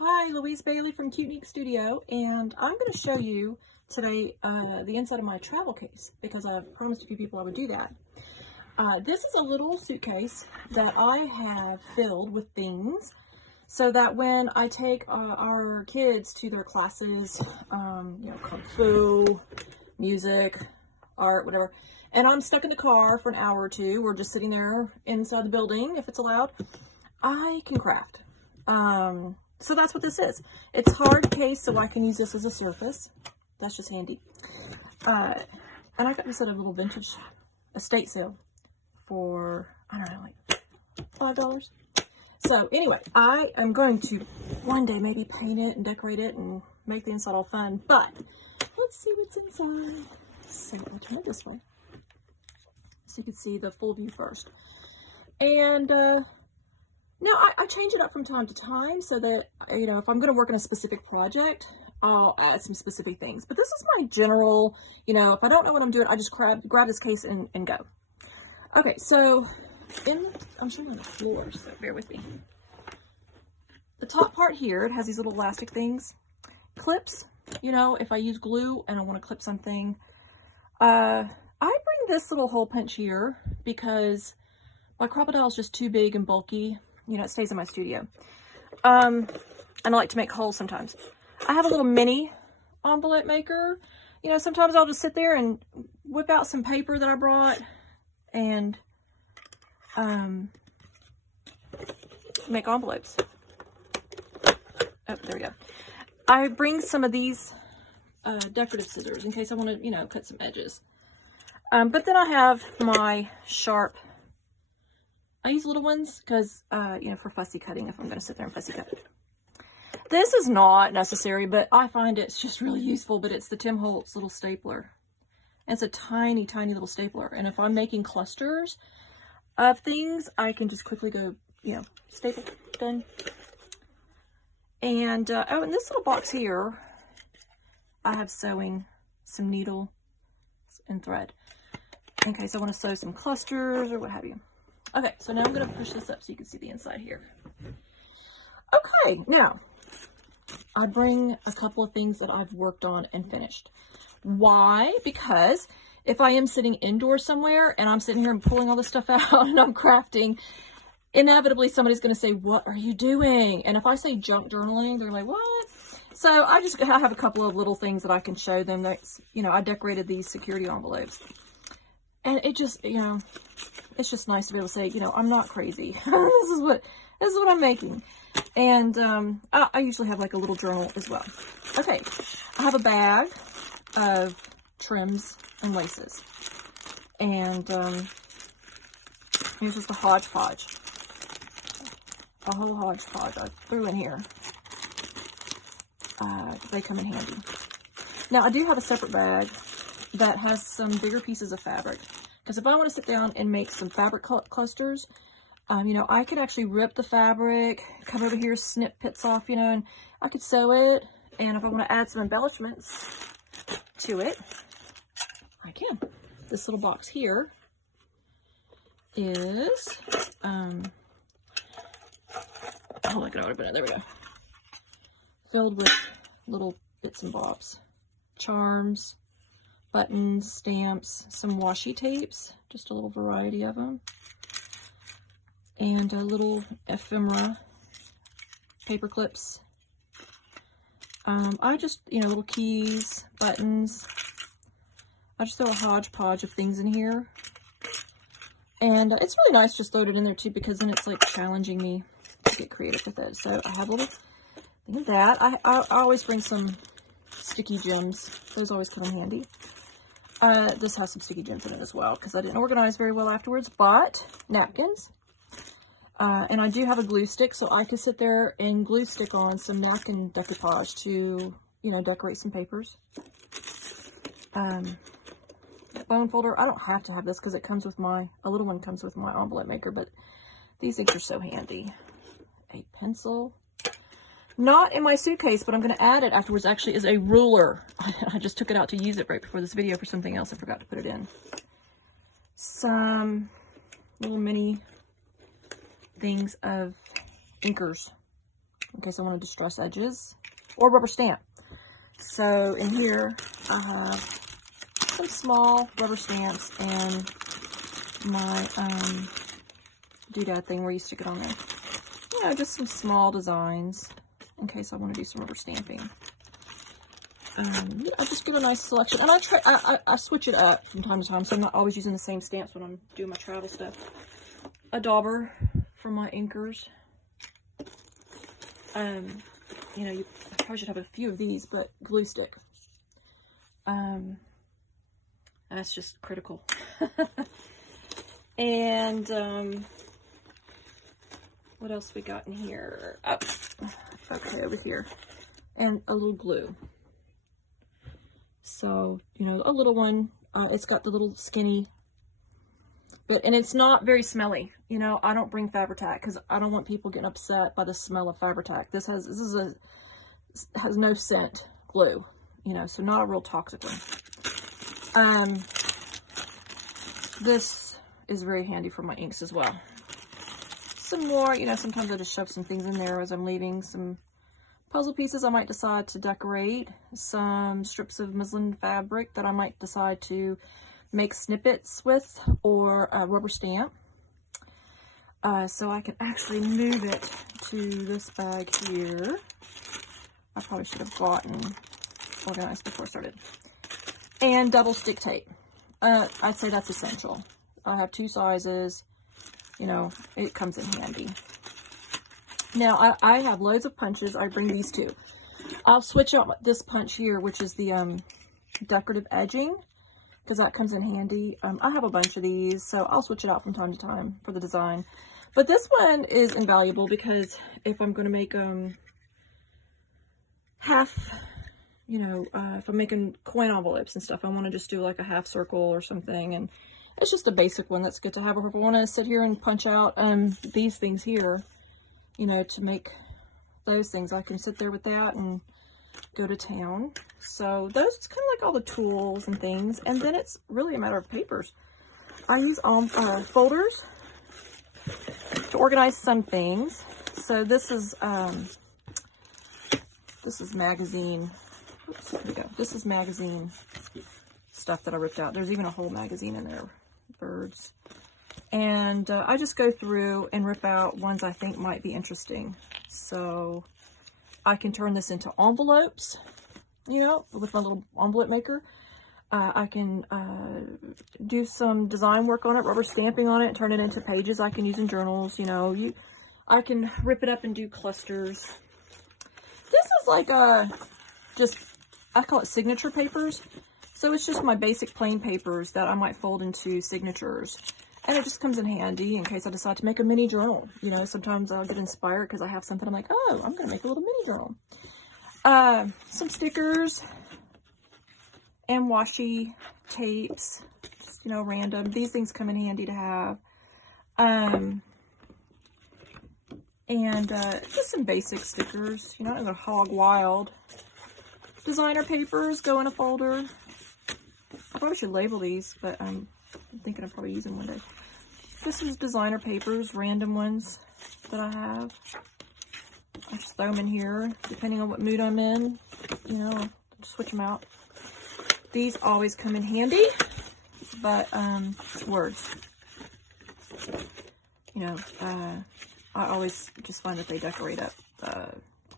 Hi, Louise Bailey from Cuteneek Studio, and I'm going to show you today the inside of my travel case because I've promised a few people I would do that. This is a little suitcase that I have filled with things so that when I take our kids to their classes, kung fu, music, art, whatever, and I'm stuck in the car for an hour or two, or just sitting there inside the building if it's allowed, I can craft. So that's what this is. It's hard case, so I can use this as a surface. That's just handy. And I got this at a little vintage estate sale for, I don't know, like $5. So anyway, I am going to one day maybe paint it and decorate it and make the inside all fun. But let's see what's inside. So I'll turn it this way so you can see the full view first. And now, I change it up from time to time so that, if I'm going to work on a specific project, I'll add some specific things. But this is my general, if I don't know what I'm doing, I just grab this case and go. Okay, so I'm showing on the floor, so bear with me. The top part here, it has these little elastic things. Clips, if I use glue and I want to clip something. I bring this little hole punch here because my Crop-A-Dile is just too big and bulky. It stays in my studio. And I like to make holes sometimes. I have a little mini envelope maker. Sometimes I'll just sit there and whip out some paper that I brought and make envelopes. Oh, there we go. I bring some of these decorative scissors in case I want to, cut some edges. But then I have my sharp. I use little ones because, for fussy cutting, if I'm going to sit there and fussy cut. This is not necessary, but I find it's just really useful, but it's the Tim Holtz little stapler. And it's a tiny, tiny little stapler. And if I'm making clusters of things, I can just quickly go, staple, done. And, in this little box here, I have sewing, some needle and thread in case I want to sew some clusters or what have you. Okay, so now I'm going to push this up so you can see the inside here. Okay, now, I bring a couple of things that I've worked on and finished. Why? Because if I am sitting indoors somewhere and I'm sitting here and pulling all this stuff out and I'm crafting, inevitably somebody's going to say, "What are you doing?" And if I say junk journaling, they're like, "What?" So I have a couple of little things that I can show them. That's, I decorated these security envelopes. And it just, it's just nice to be able to say, I'm not crazy. This is what I'm making. And I usually have like a little journal as well. Okay, I have a bag of trims and laces. And here's just a hodgepodge. A whole hodgepodge I threw in here. They come in handy. Now, I do have a separate bag that has some bigger pieces of fabric. Because if I want to sit down and make some fabric clusters, I can actually rip the fabric, come over here, snip bits off, and I could sew it. And if I want to add some embellishments to it, I can. This little box here is, oh, look at it, there we go. Filled with little bits and bobs, charms, buttons, stamps, some washi tapes, just a little variety of them, and a little ephemera, paper clips. I just, little keys, buttons. I just throw a hodgepodge of things in here. And it's really nice just throw it in there too, because then it's like challenging me to get creative with it. So I have a little thing of that. I always bring some sticky gems. Those always come in handy. This has some sticky gems in it as well because I didn't organize very well afterwards, but napkins. And I do have a glue stick, so I could sit there and glue stick on some napkin decoupage to, decorate some papers. Bone folder. I don't have to have this because it comes with a little one comes with my envelope maker, but these things are so handy. A pencil. Not in my suitcase, but I'm going to add it afterwards, actually, is a ruler. I just took it out to use it right before this video for something else. I forgot to put it in. Some little mini things of inkers. in case I want to distress edges, or rubber stamp. So in here, I have some small rubber stamps and my doodad thing where you stick it on there. You know, just some small designs in case I want to do some rubber stamping. I just get a nice selection, and I switch it up from time to time, so I'm not always using the same stamps when I'm doing my travel stuff. A dauber for my inkers. You know, I probably should have a few of these, but glue stick. That's just critical. And what else we got in here? Oh, okay, over here. And a little glue. So, you know, a little one. It's got the little skinny, and it's not very smelly. You know, I don't bring Fabri-Tac because I don't want people getting upset by the smell of Fabri-Tac. This has no scent glue, you know, so not a real toxic one. This is very handy for my inks as well. Some more, you know, sometimes I just shove some things in there as I'm leaving. Some puzzle pieces I might decide to decorate. Some strips of muslin fabric that I might decide to make snippets with, or a rubber stamp. So I can actually move it to this bag here. I probably should have gotten organized before I started. And double stick tape. I'd say that's essential. I have 2 sizes. You know, it comes in handy. Now, I have loads of punches. I bring these too. I'll switch out this punch here, which is the decorative edging, because that comes in handy. I have a bunch of these, so I'll switch it out from time to time for the design. But this one is invaluable because if I'm going to make half, you know, if I'm making coin envelopes and stuff, I want to just do like a half circle or something, and it's just a basic one that's good to have. Or if I want to sit here and punch out these things here, you know, to make those things, I can sit there with that and go to town. So those, it's kind of like all the tools and things. And then it's really a matter of papers. I use folders to organize some things. So this is magazine. Oops, here we go. This is magazine stuff that I ripped out. There's even a whole magazine in there. Birds. And I just go through and rip out ones I think might be interesting. So I can turn this into envelopes, you know, with my little envelope maker. I can do some design work on it, rubber stamping on it, turn it into pages I can use in journals, you know. I can rip it up and do clusters. This is like I call it signature papers. So it's just my basic plain papers that I might fold into signatures. And it just comes in handy in case I decide to make a mini journal. You know, sometimes I'll get inspired because I have something. I'm like, oh, I'm going to make a little mini journal. Some stickers and washi tapes. Just, you know, random. These things come in handy to have. And just some basic stickers. You know, I'm not going to hog wild. Designer papers go in a folder. I probably should label these, but I'm thinking I'll probably use them one day. This is designer papers, random ones that I have. I just throw them in here, depending on what mood I'm in. You know, switch them out. These always come in handy, but words. You know, I always just find that they decorate up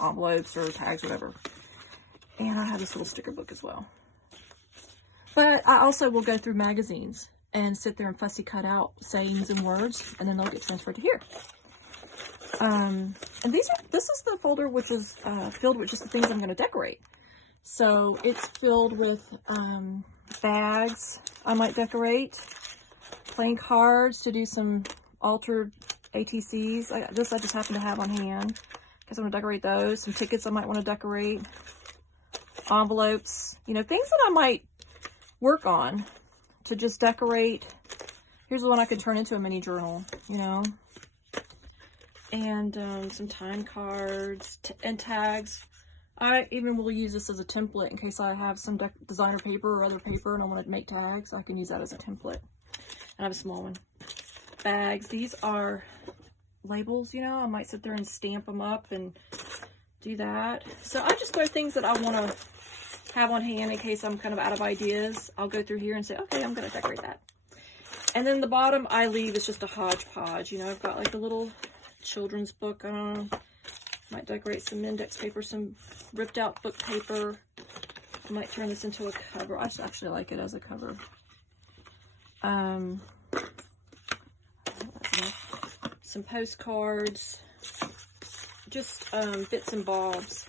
envelopes or tags, whatever. And I have this little sticker book as well. But I also will go through magazines and sit there and fussy cut out sayings and words, and then they'll get transferred to here. And this is the folder which is filled with just the things I'm going to decorate. So it's filled with bags I might decorate, playing cards to do some altered ATCs. This I just happen to have on hand because I'm going to decorate those. Some tickets I might want to decorate, envelopes, you know, things that I might work on to just decorate. Here's the one I could turn into a mini journal, you know. And some time cards and tags. I even will use this as a template in case I have some designer paper or other paper and I want to make tags. I can use that as a template. And I have a small one. Bags. These are labels, you know. I might sit there and stamp them up and do that. So I just throw things that I want to have on hand in case I'm kind of out of ideas. I'll go through here and say, okay, I'm going to decorate that. And then the bottom I leave is just a hodgepodge. You know, I've got like a little children's book. I don't know. Might decorate some index paper, some ripped out book paper. I might turn this into a cover. I actually like it as a cover. Some postcards, just bits and bobs.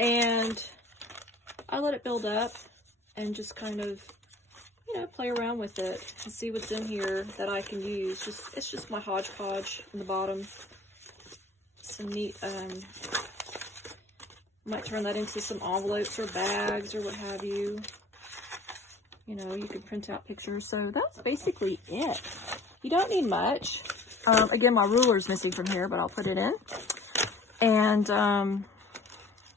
And I let it build up and just kind of, you know, play around with it and see what's in here that I can use. It's just my hodgepodge in the bottom. Some neat, might turn that into some envelopes or bags or what have you. You know, you can print out pictures. So that's basically it. You don't need much. Again, my ruler's missing from here, but I'll put it in. And well,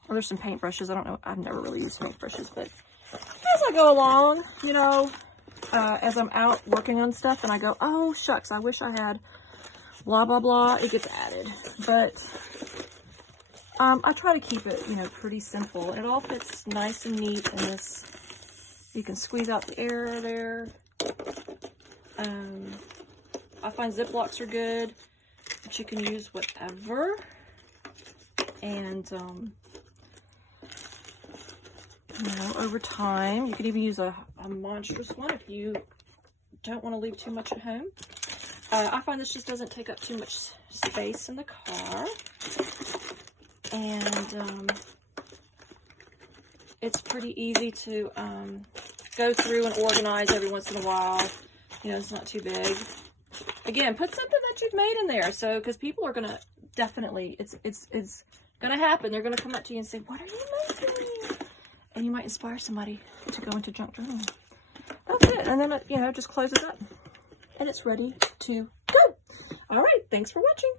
there's some paintbrushes. I don't know. I've never really used paintbrushes, but as I go along, you know, as I'm out working on stuff and I go, oh, shucks, I wish I had blah, blah, blah, it gets added. But I try to keep it, you know, pretty simple. It all fits nice and neat in this. You can squeeze out the air there. I find Ziplocs are good, but you can use whatever. And, you know, over time, you can even use a monstrous one if you don't want to leave too much at home. I find this just doesn't take up too much space in the car. And it's pretty easy to go through and organize every once in a while. You know, it's not too big. Again, put something that you've made in there. So, because people are going to definitely, it's going to happen. They're going to come up to you and say, what are you making? And you might inspire somebody to go into junk journaling. That's it. And then it, you know, just closes up. And it's ready to go. All right. Thanks for watching.